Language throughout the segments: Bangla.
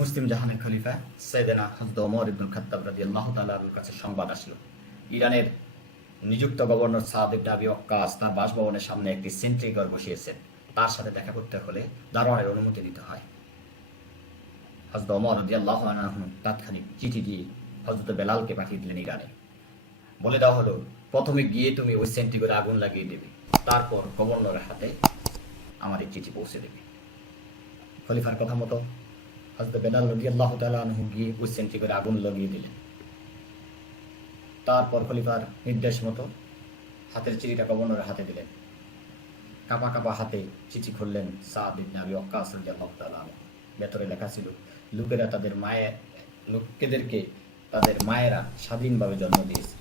মুসলিম জাহানের খলিফা সাইয়েদনা হযরত ওমর ইবনুল খাত্তাব রাদিয়াল্লাহু তাআলা এর কাছে সংবাদ আসলো, ইরানের নিযুক্ত গভর্নর সাদ ইবনে আবি ওয়াক্কাস তার বাসভবনের সামনে একটি সেন্ট্রি ঘর বসিয়েছেন। তার সাথে দেখা করতে হলে দারোয়ানের অনুমতি নিতে হয়। হযরত ওমর রাদিয়াল্লাহু আনহু তাৎক্ষণিক চিঠি দিয়ে হযরত বেলালকে পাঠিয়ে দিলেন ইরানে। বলে দেওয়া হলো, প্রথমে গিয়ে তুমি ওই সেন্ট্রি ঘরে আগুন লাগিয়ে দেবে, তারপর গভর্নরের হাতে আমার এই চিঠি পৌঁছে দেবে। খলিফার কথা মতো হযরত বেলাল রাদিয়াল্লাহু তাআলা আনহু গিয়ে ওই সেন্ট্রি ঘরে আগুন লাগিয়ে দিলেন। তারপর খলিফার নির্দেশ মতো হাতের চিঠিটা গভর্নরের হাতে দিলেন। কাঁপা কাঁপা হাতে চিঠি খুললেন সাদ ইবনে আবি ওয়াক্কাস রাদিয়াল্লাহু তাআলা আনহু। ভেতরে লেখা ছিল, লোকেদেরকে তাদের মায়েরা স্বাধীনভাবে জন্ম দিয়েছে,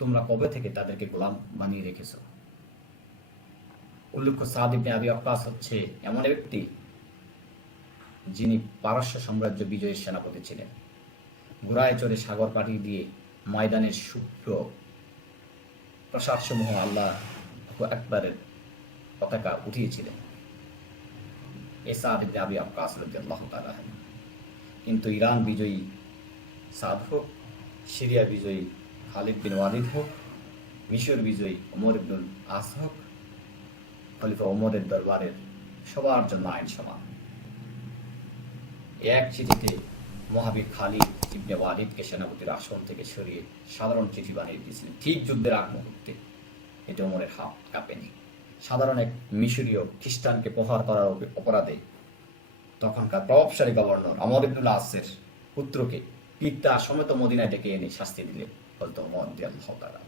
তোমরা কবে থেকে তাদেরকে গোলাম বানিয়ে রেখেছো। উল্লেখ্য, সাদ ইবনে আবি ওয়াক্কাস হচ্ছে এমন ব্যক্তি যিনি পারস্য সাম্রাজ্য বিজয়ের সেনাপতি ছিলেন। ঘোড়ায় চড়ে সাগর পাড়ি দিয়ে ময়দানের শুভ্র প্রাসাদসমূহ আল্লাহ আকবরের পতাকা উঠিয়েছিলেন সাদ ইবনে আবি ওয়াক্কাস রাদিয়াল্লাহু তাআলা। কিন্তু ইরান বিজয়ী সাদ হোক, সিরিয়া বিজয়ী খালিদ বিন ওয়ালিদ হোক, মিশর বিজয়ী ওমর ইবনুল আস হোক, খলিফা ওমরের দরবারের সবার জন্য আইন সমান। এক চিঠিতে মহাবীর খালিদ ইবনে ওয়ালিদকে সেনাপতির আসন থেকে সরিয়ে সাধারণ চিঠি বানিয়ে দিয়েছিলেন। ঠিক যুদ্ধের আগ মুহূর্তে এটা ওমরের হাত কাঁপেনি। সাধারণ এক মিশরীয় খ্রিস্টানকে প্রহার করার অপরাধে তখনকার প্রভাবশালী গভর্নর ওমর ইবনুল আসের পুত্রকে পিতা সমেত মদিনায় ডেকে এনে শাস্তি দিলেন হযরত ওমর রাদিয়াল্লাহু তাআলা।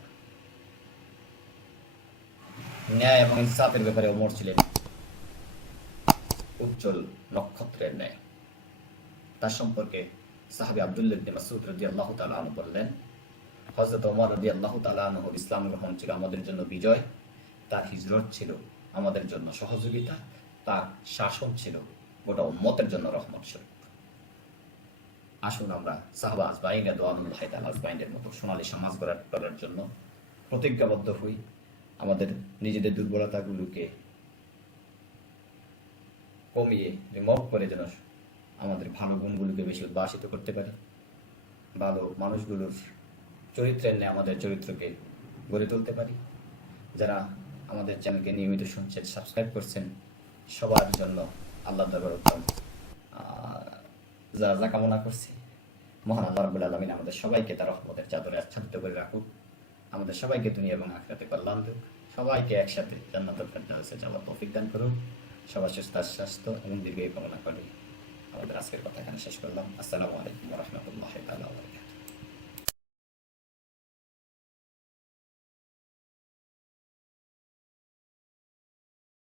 ন্যায় এবং ইনসাফের ব্যাপারে ওমর ছিলেন উজ্জ্বল নক্ষত্রের ন্যায়। তার সম্পর্কে সাহাবী আব্দুল্লাহ ইবনে মাসউদ রাদিয়াল্লাহু তাআলা আনহু বললেন, হযরত ওমর রাদিয়াল্লাহু তাআলা আনহুর ইসলাম গ্রহণ ছিল আমাদের জন্য বিজয়, তার হিজরত ছিল আমাদের জন্য সহযোগিতা, তার শাসন ছিল গোটা উম্মতের জন্য রহমত স্বরূপ। আসুন আমরা সাহাবা আজমাইন রাদিয়াল্লাহু তাআলা আজমাইনের মতো সোনালী সমাজ গড়ার জন্য প্রতিজ্ঞাবদ্ধ হই। আমাদের নিজেদের দুর্বলতাগুলোকে কমিয়ে রিমুভ করে যেন আমাদের ভালো গুণগুলোকে বেশি উদ্ভাসিত করতে পারি। ভালো মানুষগুলোর চরিত্রের ন্যায় আমাদের চরিত্রকে গড়ে তুলতে পারি। যারা আমাদের চ্যানেলকে নিয়মিত শুনছেন, সাবস্ক্রাইব করছেন, সবার জন্য আল্লাহর দরবারে উত্তম যা কামনা করছি। মহান আল্লাহ রাব্বুল আলামিন আমাদের সবাইকে তার রহমতের চাদরে আচ্ছাদিত করে রাখুক। আমাদের সবাইকে দুনিয়া এবং আখিরাতে কল্যাণ দিক। সবাইকে একসাথে জান্নাতুল ফেরদাউসে যাওয়ার তৌফিক দান করুন। সবার স্বাস্থ্য এবং দীর্ঘায়ু কামনা করি। আমাদের আজকের কথা এখানে শেষ করলাম। আসসালামু আলাইকুম ওয়া রাহমাতুল্লাহি ওয়া বারাকাতুহু।